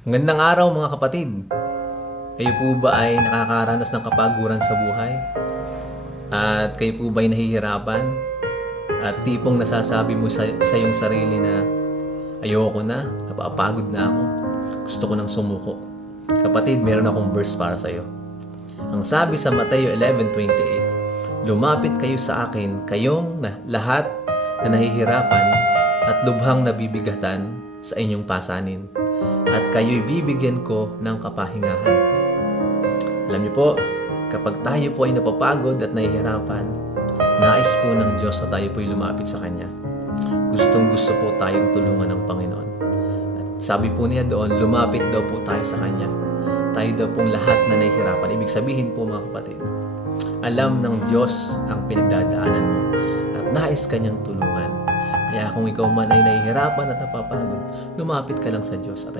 Magandang araw mga kapatid. Kayo po ba ay nakakaranas ng kapaguran sa buhay? At kayo po ba ay nahihirapan? At tipong nasasabi mo sa iyong sarili na ayoko na, napapagod na ako, gusto ko nang sumuko. Kapatid, meron akong verse para sa iyo. Ang sabi sa Mateo 11:28, lumapit kayo sa akin, kayong lahat na nahihirapan at lubhang nabibigatan sa inyong pasanin, at kayo'y bibigyan ko ng kapahingahan. Alam niyo po, kapag tayo po ay napapagod at nahihirapan, nais po ng Diyos na tayo po ay lumapit sa Kanya. Gustong gusto po tayong tulungan ng Panginoon. At sabi po niya doon, lumapit daw po tayo sa Kanya. Tayo daw pong lahat na nahihirapan. Ibig sabihin po mga kapatid, alam ng Diyos ang pinagdadaanan mo at nais Kanyang tulungan. Kaya kung ikaw man ay nahihirapan at napapagod, lumapit ka lang sa Diyos at